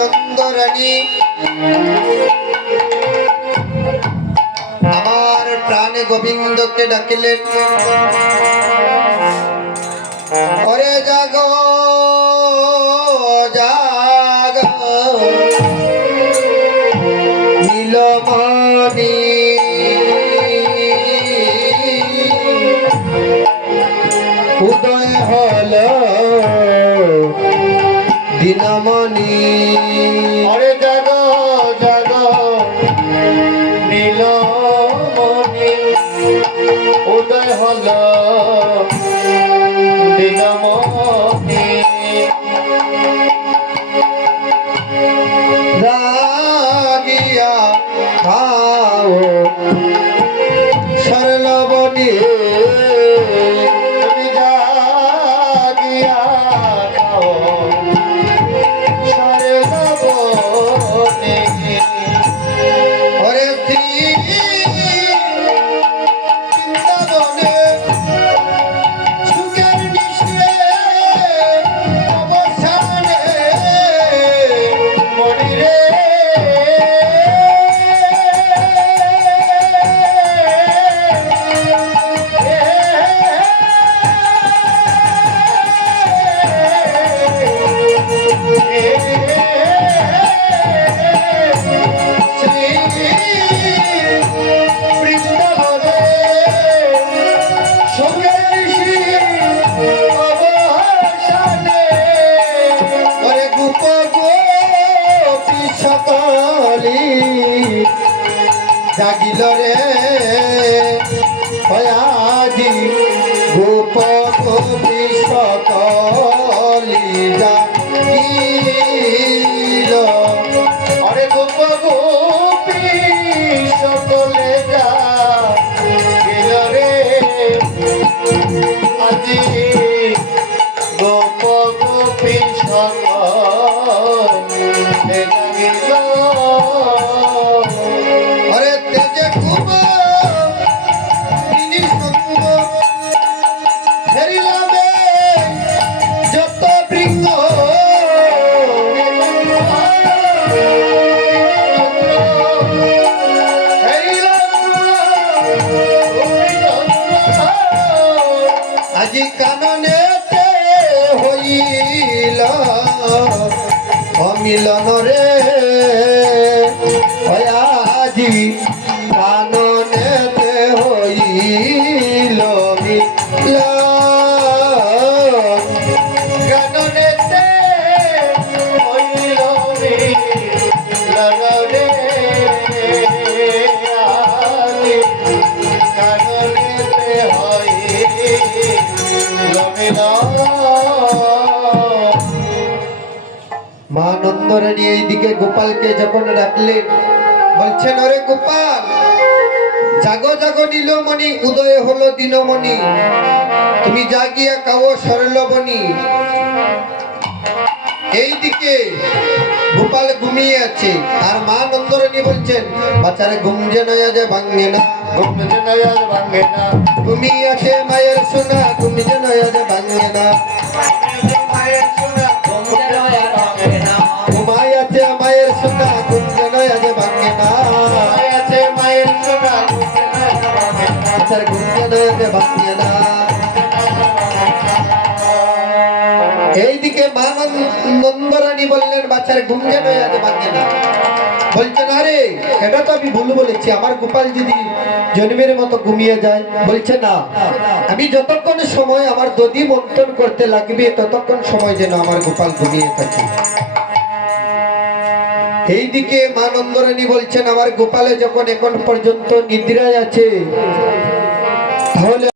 নন্দরানী আমার প্রাণে গোবিন্দকে ডাকিলেন, ওরে জাগো জাগো নীলমণি, উদয় হল দিনমণি। ওরে জাগো জাগো নীলমণি, উদয় হল দিনমণি। রাগিয়া খাও সরলবনি, তুমি জাগিয়া খাও সরলবনি। ওরে শ্রী বৃন্দাবনে সুখের নিশে অবসানে মরিরে জাগিল রে আজি গোপ গোপী সকলি জাগিল। অরে গোপ গোপী সকলে জাগিল রে আজি গোপ গোপী সকলে জাগিল। ওরে তেজে খুব তিনি সঙ্গ ফেরিলামে যত বৃঙ্গ, আজি কাননেতে হইল অমিলন রে, আজি কাননেতে হইল মিলন। কাননেতে হইল মিলন রে, আজি কাননেতে হইল মিলন। মা নন্দরানী এইদিকে গোপালকে যখন ডাকলেন, বলছেন ওরে গোপাল জাগো জাগো নীলমণি, উদয় হলো দিনমণি, তুমি জাগিয়া কাও সরলবনি। এইদিকে গোপাল ঘুমিয়ে আছে আর মা নন্দরানী বলছেন বাচ্চারে ঘুম যেন যে ভাঙে না, ঘুম যেন আজ ভাঙে না, ঘুমিয়ে আছে মায়ের সোনা ঘুম যেন যে ভাঙে না, মায়ের সোনা ঘুম যেন আজ ভাঙে না, ঘুমাই আছে মায়ের সোনা ঘুম যেন যে ভাঙে না, আছে মায়ের সোনা ঘুম যেন আজ ভাঙে না, বাচ্চার ঘুম যেন যে ভাঙে না। এইদিকে মা নন্দরানী বললেন বাচ্চার ঘুম যেন আজ ভাঙে না। বলছেন আরে এটা তো আমি ভুল বলেছি, আমার গোপাল যদি জন্মের মতো ঘুমিয়ে যায়। বলছে না, আমি যতক্ষণ সময় আমার দধি মন্থন করতে লাগবে ততক্ষণ সময় যেন আমার গোপাল ঘুমিয়ে থাকে। এইদিকে মা নন্দরানী বলছেন আমার গোপালে যখন এখন পর্যন্ত নিদ্রায় আছে তাহলে